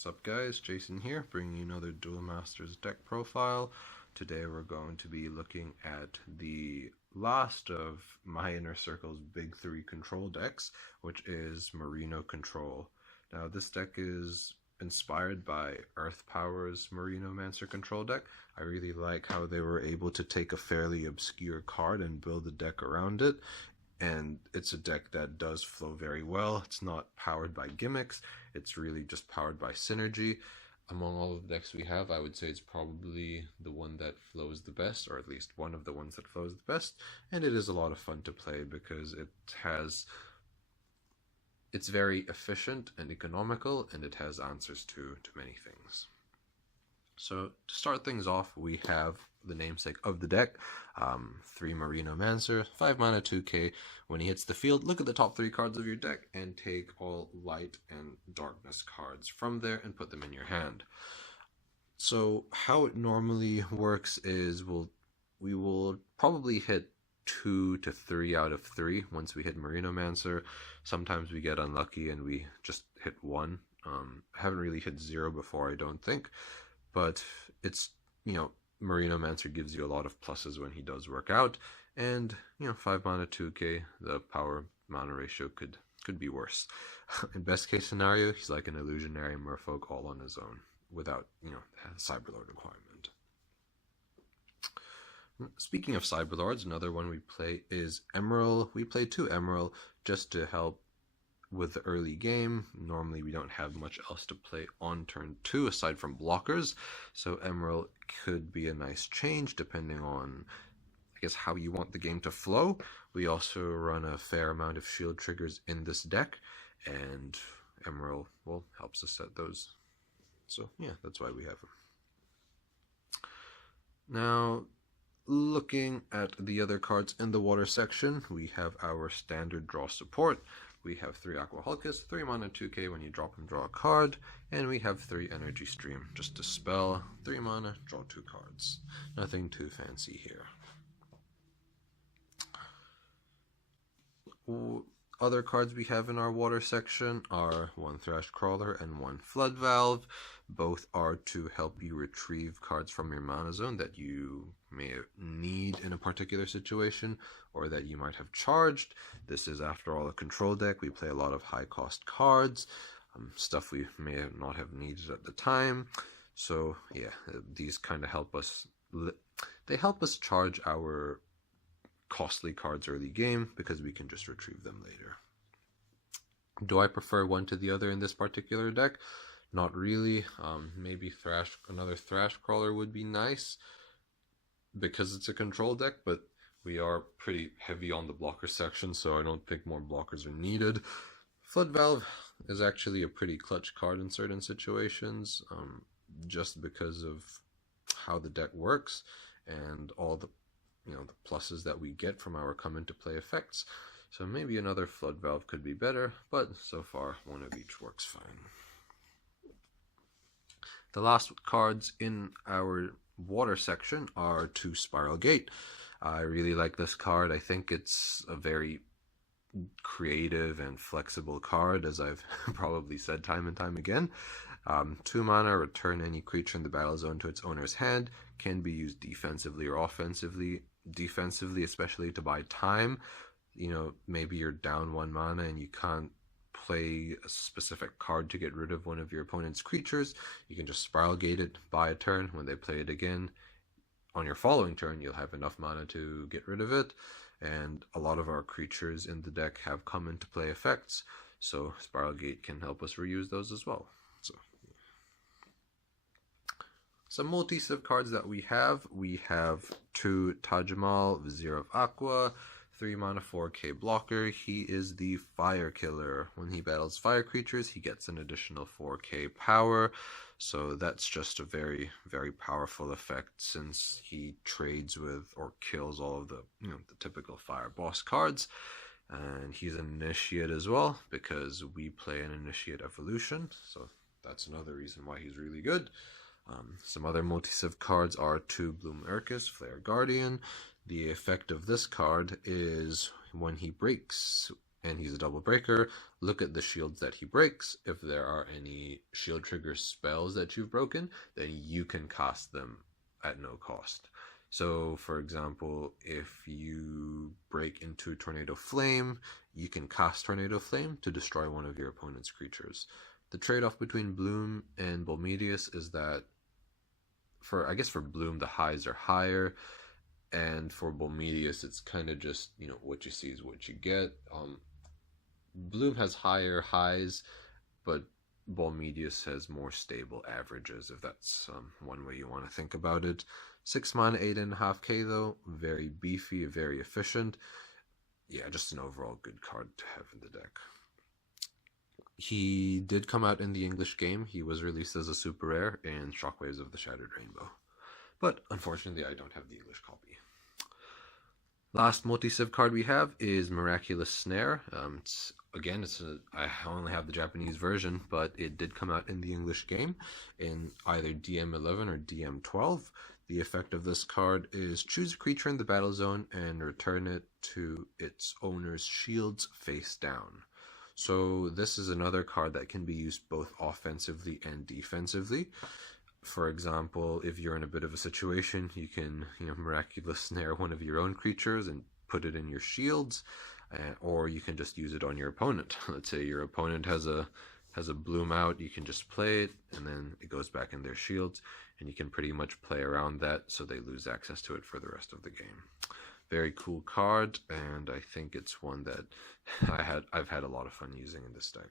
What's up guys, Jason here, bringing you another Duel Masters deck profile. Today we're going to be looking at the last of my inner circle's big three control decks, which is Marino Control. Now this deck is inspired by Earth Power's Marinomancer control deck. I really like how they were able to take a fairly obscure card and build a deck around it. And it's a deck that does flow very well. It's not powered by gimmicks, it's really just powered by synergy. Among all of the decks we have, I would say it's probably the one that flows the best, or at least one of the ones that flows the best. And it is a lot of fun to play because it's very efficient and economical, and it has answers to many things. So to start things off, we have the namesake of the deck, 3 Marinomancer, 5 mana, 2k. When he hits the field, look at the top 3 cards of your deck and take all light and darkness cards from there and put them in your hand. So how it normally works is we will probably hit 2 to 3 out of 3 once we hit Marinomancer. Sometimes we get unlucky and we just hit 1. I haven't really hit 0 before, I don't think. But it's, Marinomancer gives you a lot of pluses when he does work out, and 5 mana 2k, the power mana ratio could be worse. In best case scenario, he's like an illusionary merfolk all on his own without the Cyberlord requirement. Speaking of Cyberlords, another one we play is Emeral. We play 2 Emeral just to help with the early game. Normally we don't have much else to play on turn 2 aside from blockers, so Emeral could be a nice change depending on, I guess, how you want the game to flow. We also run a fair amount of shield triggers in this deck, and Emeral helps us set those. So yeah, that's why we have him. Now, looking at the other cards in the water section, we have our standard draw support. We have 3 Aqua Hulcus, 3 mana 2k, when you drop them draw a card, and we have 3 Energy Stream, just to spell, 3 mana, draw 2 cards. Nothing too fancy here. Other cards we have in our water section are 1 Thrash Crawler and 1 Flood Valve. Both are to help you retrieve cards from your mana zone that you may need in a particular situation, or that you might have charged. This is, after all, a control deck. We play a lot of high cost cards, stuff we may not have needed at the time. So yeah, these kind of help us. They help us charge our costly cards early game because we can just retrieve them later. Do I prefer one to the other in this particular deck? Not really. Maybe another Thrash Crawler would be nice because it's a control deck, but we are pretty heavy on the blocker section, so I don't think more blockers are needed. Flood Valve is actually a pretty clutch card in certain situations, just because of how the deck works and all the the pluses that we get from our come into play effects. So maybe another Flood Valve could be better, but so far one of each works fine. The last cards in our water section are 2 Spiral Gate. I really like this card. I think it's a very creative and flexible card, as I've probably said time and time again. 2 mana, return any creature in the battle zone to its owner's hand. Can be used defensively or offensively. Defensively, especially to buy time. Maybe you're down 1 mana and you can't play a specific card to get rid of one of your opponent's creatures. You can just Spiral Gate it, buy a turn. When they play it again, on your following turn, you'll have enough mana to get rid of it. And a lot of our creatures in the deck have come into play effects, so Spiral Gate can help us reuse those as well. So, some multi-civ cards that we have 2 Tajimal, Vizier of Aqua, 3 mana 4k blocker. He is the fire killer. When he battles fire creatures, he gets an additional 4k power, so that's just a very, very powerful effect since he trades with or kills all of the the typical fire boss cards. And he's an initiate as well because we play an initiate evolution, so that's another reason why he's really good. Some other multi-civ cards are 2 Bluum Erkis, Flare Guardian. The effect of this card is when he breaks and he's a double breaker, look at the shields that he breaks. If there are any shield trigger spells that you've broken, then you can cast them at no cost. So, for example, if you break into Tornado Flame, you can cast Tornado Flame to destroy one of your opponent's creatures. The trade-off between Bluum and Bolmedius is that, for Bluum, the highs are higher, and for Bolmedius, it's kind of just, what you see is what you get. Bluum has higher highs, but Bolmedius has more stable averages, if that's one way you want to think about it. 6 mana, 8.5k though, very beefy, very efficient. Yeah, just an overall good card to have in the deck. He did come out in the English game. He was released as a super rare in Shockwaves of the Shattered Rainbow. But unfortunately, I don't have the English copy. Last multi-civ card we have is Miraculous Snare. I only have the Japanese version, but it did come out in the English game in either DM11 or DM12. The effect of this card is choose a creature in the battle zone and return it to its owner's shields face down. So this is another card that can be used both offensively and defensively. For example, if you're in a bit of a situation, you can Miraculous Snare one of your own creatures and put it in your shields, or you can just use it on your opponent. Let's say your opponent has a Bluum out, you can just play it, and then it goes back in their shields, and you can pretty much play around that so they lose access to it for the rest of the game. Very cool card, and I think it's one that I've had a lot of fun using in this deck.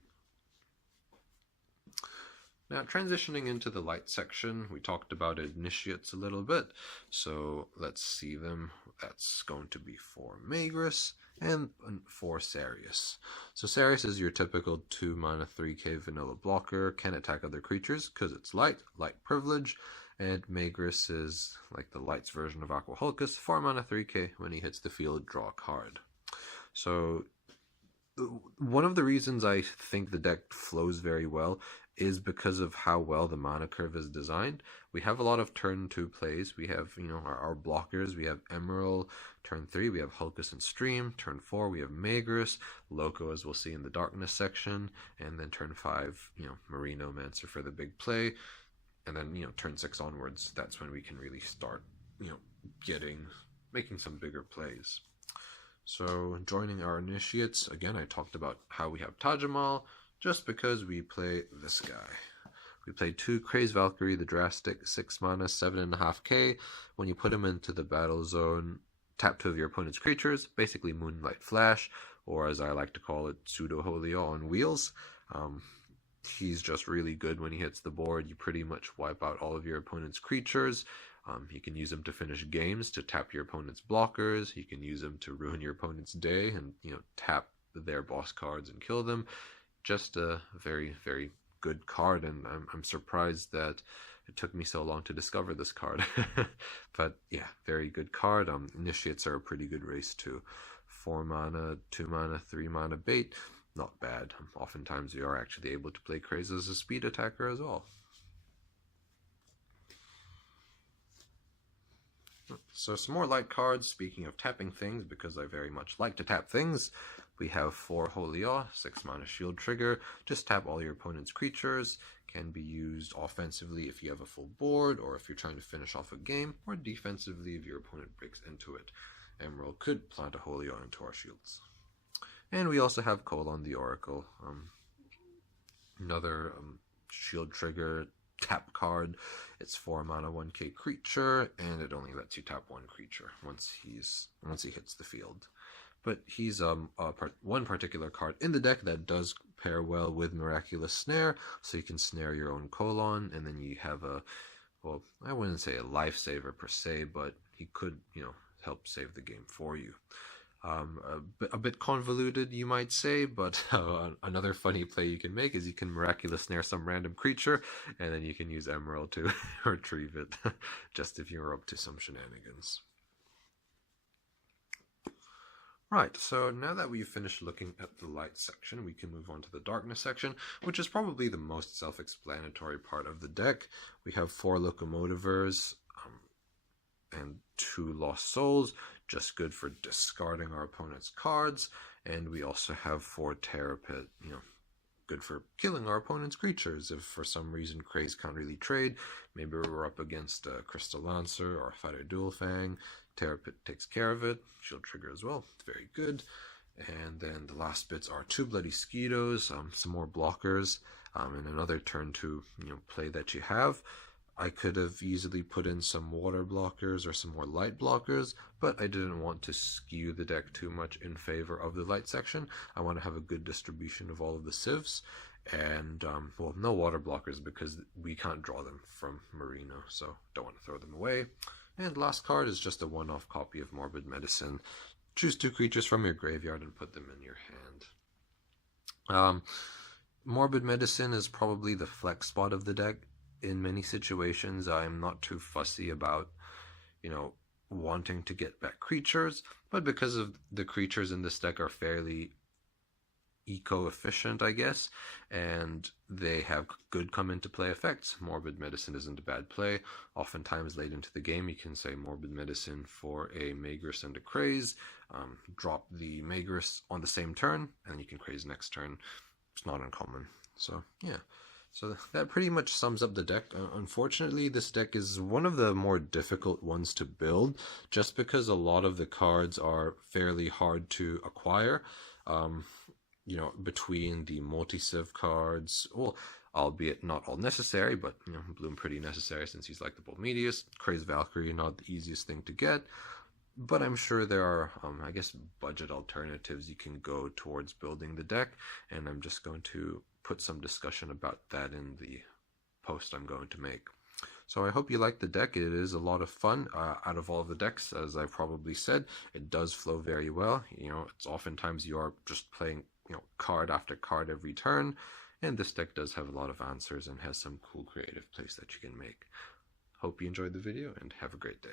Now, transitioning into the light section, we talked about initiates a little bit, so let's see them. That's going to be for Magris and for Sarius. So Sarius is your typical 2 mana 3k vanilla blocker, can attack other creatures because it's light privilege, and Magris is like the light's version of Aqua Hulcus, 4 mana 3k, when he hits the field, draw a card. So one of the reasons I think the deck flows very well is because of how well the mana curve is designed. We have a lot of turn 2 plays. We have, our blockers. We have Emeral. Turn 3, we have Hulcus and Stream. Turn 4, we have Magris. Loco, as we'll see in the darkness section. And then turn 5, Marinomancer for the big play. And then, turn 6 onwards, that's when we can really start, making some bigger plays. So, joining our initiates, again, I talked about how we have Tajimal, just because we play this guy. We play 2 Craze Valkyrie, the Drastic, 6 mana, 7.5k. When you put him into the battle zone, tap 2 of your opponent's creatures, basically Moonlight Flash, or as I like to call it, Pseudo Holio on wheels. He's just really good when he hits the board. You pretty much wipe out all of your opponent's creatures. You can use him to finish games, to tap your opponent's blockers. You can use him to ruin your opponent's day and, tap their boss cards and kill them. Just a very, very good card, and I'm surprised that it took me so long to discover this card. But yeah, very good card. Initiates are a pretty good race too. 4 mana, 2 mana, 3 mana bait. Not bad. Oftentimes we are actually able to play Craze as a speed attacker as well. So some more light cards. Speaking of tapping things, because I very much like to tap things, we have 4 Holio, 6 mana shield trigger. Just tap all your opponent's creatures. Can be used offensively if you have a full board, or if you're trying to finish off a game, or defensively if your opponent breaks into it. Emeral could plant a Holio into our shields. And we also have Kolon the Oracle, another shield trigger tap card. It's 4 mana 1k creature, and it only lets you tap 1 creature once he hits the field. But he's one particular card in the deck that does pair well with Miraculous Snare, so you can snare your own Kolon, and then you have I wouldn't say a lifesaver per se, but he could, help save the game for you. A bit convoluted, you might say, but another funny play you can make is you can Miraculous Snare some random creature, and then you can use Emeral to retrieve it, just if you're up to some shenanigans. Right, so now that we've finished looking at the light section, we can move on to the darkness section, which is probably the most self-explanatory part of the deck. We have 4 Locomotivers and 2 Lost Souls, just good for discarding our opponent's cards. And we also have 4 Terrapit, good for killing our opponent's creatures. If for some reason Craze can't really trade, maybe we're up against a Crystal Lancer or a Fighter Dual Fang, Terrapit takes care of it. Shield Trigger as well, it's very good. And then the last bits are 2 Bloody Squitos, some more blockers, and another turn to play that you have. I could have easily put in some water blockers or some more light blockers, but I didn't want to skew the deck too much in favor of the light section. I want to have a good distribution of all of the civs, and well, no water blockers because we can't draw them from Marino, so don't want to throw them away. And last card is just a one-off copy of Morbid Medicine. Choose 2 creatures from your graveyard and put them in your hand. Morbid Medicine is probably the flex spot of the deck. In many situations, I'm not too fussy about, wanting to get back creatures, but because of the creatures in this deck are fairly eco-efficient, I guess, and they have good come into play effects, Morbid Medicine isn't a bad play. Oftentimes late into the game, you can say Morbid Medicine for a Magris and a Craze, drop the Magris on the same turn, and then you can Craze next turn. It's not uncommon. So, yeah. So that pretty much sums up the deck. Unfortunately, this deck is one of the more difficult ones to build, just because a lot of the cards are fairly hard to acquire. Between the multi-civ cards, well, albeit not all necessary, but Bluum pretty necessary since he's like the Bolmedius. Craze Valkyrie, not the easiest thing to get. But I'm sure there are, I guess, budget alternatives you can go towards building the deck, and I'm just going to put some discussion about that in the post I'm going to make. So I hope you like the deck. It is a lot of fun. Out of all of the decks, as I've probably said, it does flow very well. It's oftentimes you are just playing, card after card every turn, and this deck does have a lot of answers and has some cool creative plays that you can make. Hope you enjoyed the video, and have a great day.